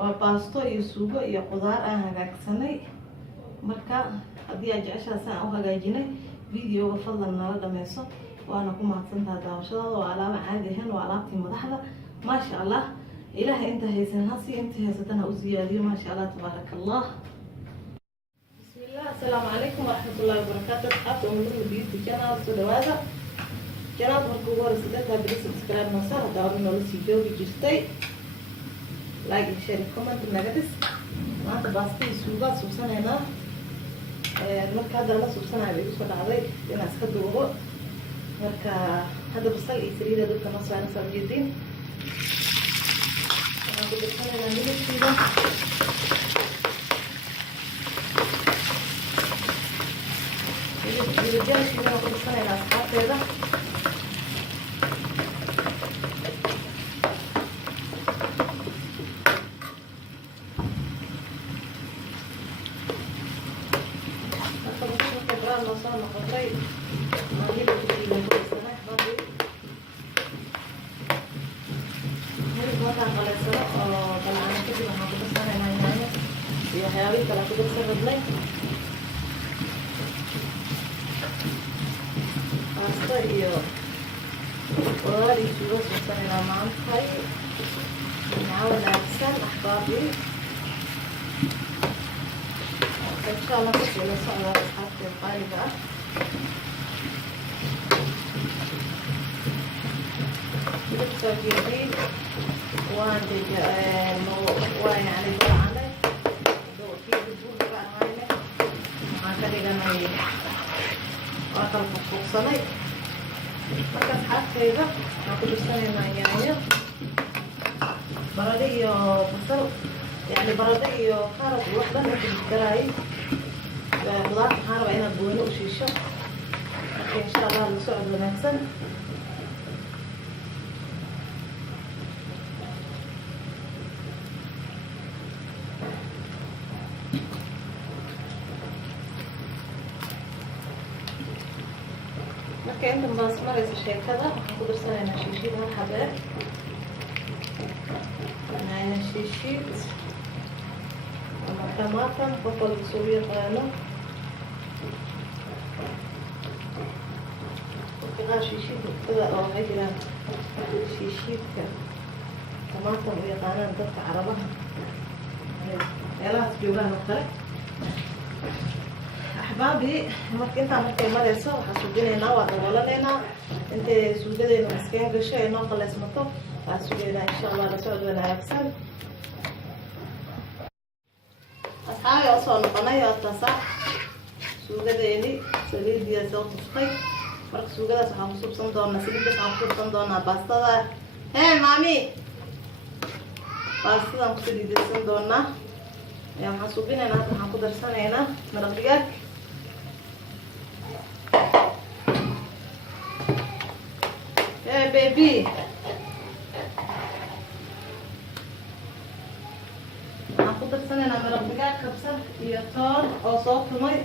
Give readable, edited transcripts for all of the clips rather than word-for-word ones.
وباستو يسوق يا خضار أنا هجاكسني مركا هدي أجعشها ساعة وهجاجيني فيديو وفضل النهارده ميسو وأنا كم هتصنت هذا وشلا وعلامة عادي هن وعلامتي مدحضة ما شاء الله إله أنت هيسن هسي أنت هيستنا وزيادة ما شاء الله تبارك الله. بسم الله السلام عليكم ورحمة الله وبركاته. حتى من البيوت جناب سلواذا جناب مركوبور سدتها بريس سبسكرايب نصار دارو نولسي جوجي جستي لايك شير كومنت نغدس ما تباستي سوغا سوسن هنا marka hadda la subsanayo isu dhacday in iska duubo marka hadda basal iyo saliid dadka ma saaran sabjidin waxaan ku darsanaa milixda iyo jaashi waxaan ku darsanaa asxaabteeda نوصل نقطعي نجيب الكتيبة كويسة نحضر هذه الوضع على السراء طلعنا كتيبة هنقول السنة يعني يا حيوي طلع كتيبة سنة بلاي أصلا إيو وغالي شوز وصنع لمان هاي نعاول أحسن أحبابي إن شاء الله كتير لسه حتى القالبة لسه جديد ويعني برعنا دو كيف تقول برعنا ما كان يجمعي أكل فوق صني فكان حتى إذا ما كل سنة ما يعني بردي بصل يعني بردي خارج واحدة في الجراي خضار حارة هنا بوينه وشيشة إن شاء الله نسوي بنفسن marka inta baasmaraysa sheekada waxaan ku darsanaynaa shiishid hal xabee معنا شيشيت ama طماطم qof walba soo yaqaano قطع شيشيت كذا أو هجرة شيشيت طماطم ويقانان ضد عربها يلا تجيبها نختار أحبابي marka inta markay marayso waxa suuqinayna waa daboolana inta suuqadeena iskeen gashay inoo qaleysmato waxa suuqinayna insha Allah la socdo wanaagsan asxaabi oo soo noqonay oo taasa suuqadeeni saliidiya soo qustay marka suugadaas waxaan ku subsan doonaa saliiddaas waxaan ku subsan doonaa baastada maami baastadan ku saliidaysan doonaa waxaan suubinaynaa hadda waxaan ku darsanaynaa maraq digaag baby waxaan ku darsanaynaa maraq digaag kabsar iyo toon oo soo tumay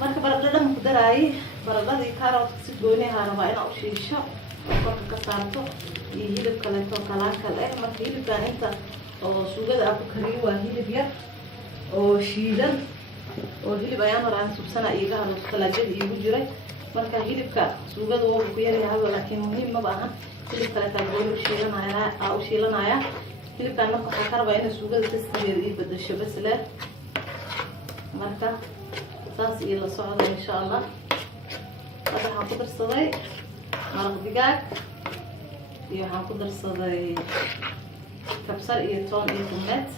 marka baradhada ma ku daraay baradhadii carrot si gooni ah rabaa inaan u shiisho korka ka saarto iyo hilib kale oo kale marka hilibkan inta oo suugada aan ku kariyo waa hilib yar oo shiidan oo hilib ayaan horaan subsana iiga hado talaajada iigu jiray marka hilibka suugada wuu ku yar yahay laakiin muhiim ma baahan hilib kale taa gooni u shiilanaya hilibkan marka waxaa ka rabaa inay suugada tastigeeda ii bedesho bas leh marka saas iyo la socda insha Allah hadda waxaan ku darsaday maraq digaag iyo waxaan ku darsaday kabsar iyo toon iyo tomato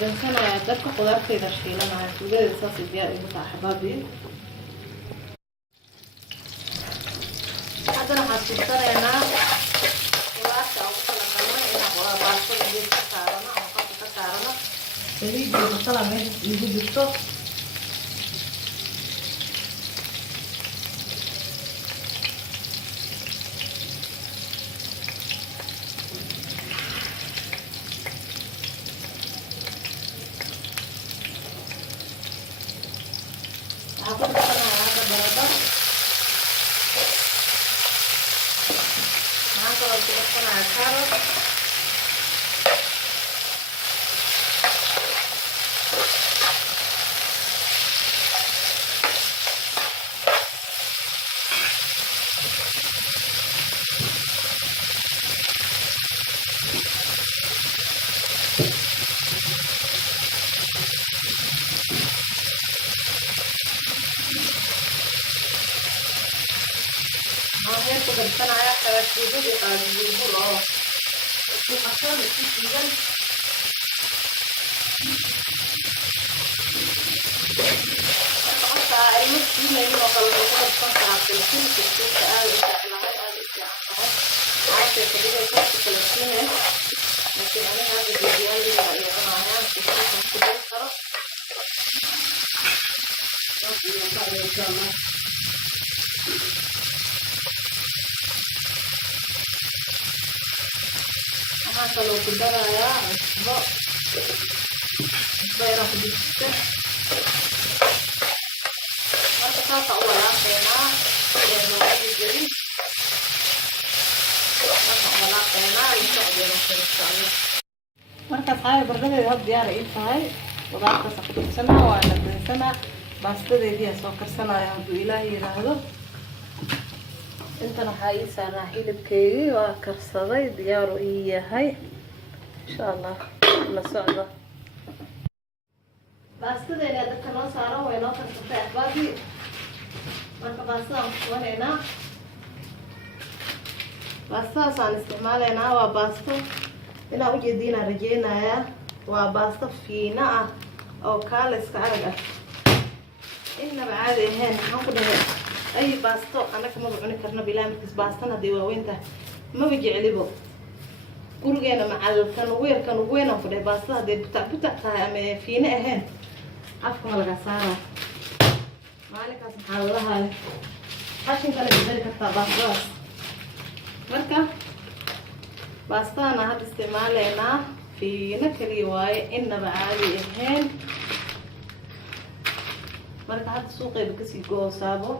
بنسنا يا دبك خضار في دشيلة مع السوجة الصوص ديال بتاع حبابي هذا راح أحطه أنا خضار أو مثلا كمان أنا خضار بارسل دي كسرنا أو قطع كسرنا تريد مثلا من يجي الصوص aku pernah ada berapa? Nah kalau kita pernah karot, akhirnya pekerjaan ayah kayak gitu di bubur loh. Itu pasal itu kan. Masa ini sih mau kalau kita pasal itu kita ada saya tadi itu seleksi nih. Nanti ada video ya namanya kita taruh. Kalau kita ya, bayar aku bisa. Maka kita tahu lah, pena yang mau dibeli. Maka malah pena itu dia masih sekali. Maka saya berada di diar itu, waktu sakit sana, waktu di sana, pasti dia sokar sana yang tu ilahi rahlo. intan waxaa ii saaraa hilibkeygii waa karsaday diyaaru ii yahay insha Allah la socdo baastadeena dadka noo saaran way noo karsatay axbaabtii marka baastada aan kuwanaynaa baastadaasaan isticmaalaynaa waa baasto inaan ujeediinaan rajeynayaa waa baasto fiina ah oo kaaliska arag ah inaba caadi ahayn maxaan ku dhahay أي باستو أنا كم بعوني كرنا بلا مكس باستنا دي وينته ما بيجي عليبه كل جينا مع كانوا وين في الباستا دي بتاع كام فينا أهين عفوا على قصارة مالك سبحان الله هاي عشان كان بذلك الطباخ مركا باستا أنا هاد استعمالنا في نكري واي إن بعالي أهين مركا هاد سوقي بكسي جو سابو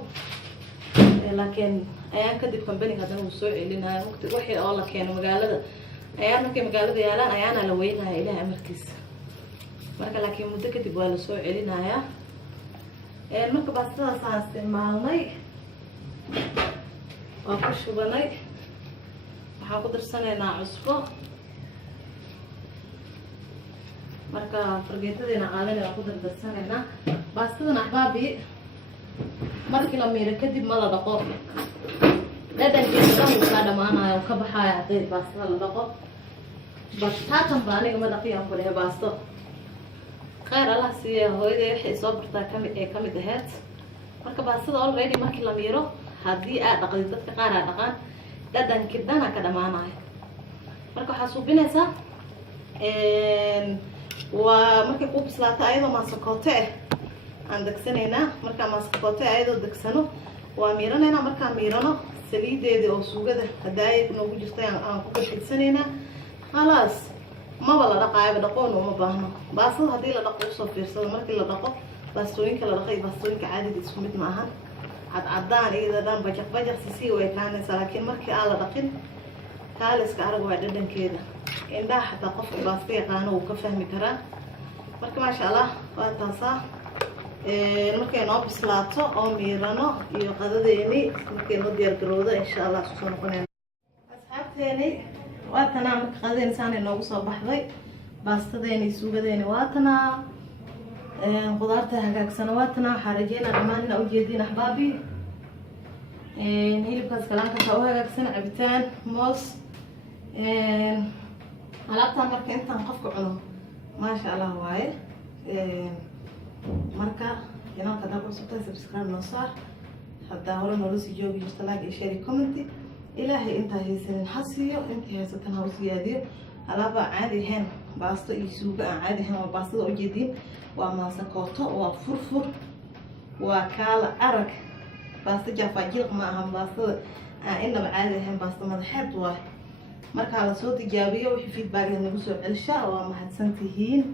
لكن أيام كدي كمبني هذا هو سوق اللي أنا وقت روحي الله كان مقالة أيام كي مقالة يالا أيام على وينها إلى مركز مركز لكن متكتب ولا سوق اللي نايا المركز بس صار استعمالني وأخش بني وحاقدر سنة ناعصفه مركز فرقتي عالني وأقدر بسنة بس أنا أحبابي markii la miiro kadib ma la dhaqo dhadhankiisa dhan ka dhamaanayo ka baxaya haddii baastada la dhaqo bataatan baa aniga ma dhaqiyaan ku dhahay baasto khayr allah siiya hooyaday waxay soo bartaa kamid ahayd marka baastada already markii la miiro haddii aad dhaqdid dadka qaar aa dhaqaan dhadhankii dhana ka dhamaanayo marka waxaa suubinaysaa waa markay ku bislaato ayadoo maasakoote aan degsanayna marka maasakoote ayadoo degsano waa miiranayna marka miirano saliideeda oo suugada hadaay noogu jirtay aan ku gashidsanayna خلاص ما ولا dhaqaayo dhaqoon uma baahno baasada hadii la dhaqo soo fiirsado markii la dhaqo baastooyinka la dhaqay baastooyinka caadiga isku mid ma ahan cadaan iyada dhan bajaq si way kaanaysaa laakiin markii aan la dhaqin kaaliska arag waa dhadhankeeda indhaha xataa qofka baasta yaqaan uu ka fahmi karaa marka ma sha Allah waa taasa markay noo bislaato oo miirano iyo qadadeeni markay noo diyaar garowdo insha Allah soo noqonayna asxaabteeni waa tanaa marka qadadeen saan inoogu soo baxday baastadeeni suugadeeni waa tanaa qudaarta hagaagsan waa tanaa waxaa rajeynaa dhammaan inaa ujeediin axbaabi hilibkaas kalaanka u hagaagsan cabitaan moos alaabtaan marka intaan qofka cuno ما شاء الله واي marka kanaalka haddaad cusubtahay subscribe noo saar haddaa hore noola sii joogi jirta like iyo share iyo comment ilaahay intaa haysanin ha siiyo intii haysatan ha u siyaadiyo alaaba caadi ahayn baasto iyo suuga aan caadi ahayn waa baastada ujeediin waa maasakooto waa furfur waa kaala arag baasto jaafajiiq ma aha baastada aan inaba caadi ahayn baasto madaxeed waay markaa la soo tijaabiyo wixii feedback nagu soo celishaa waa mahadsantihiin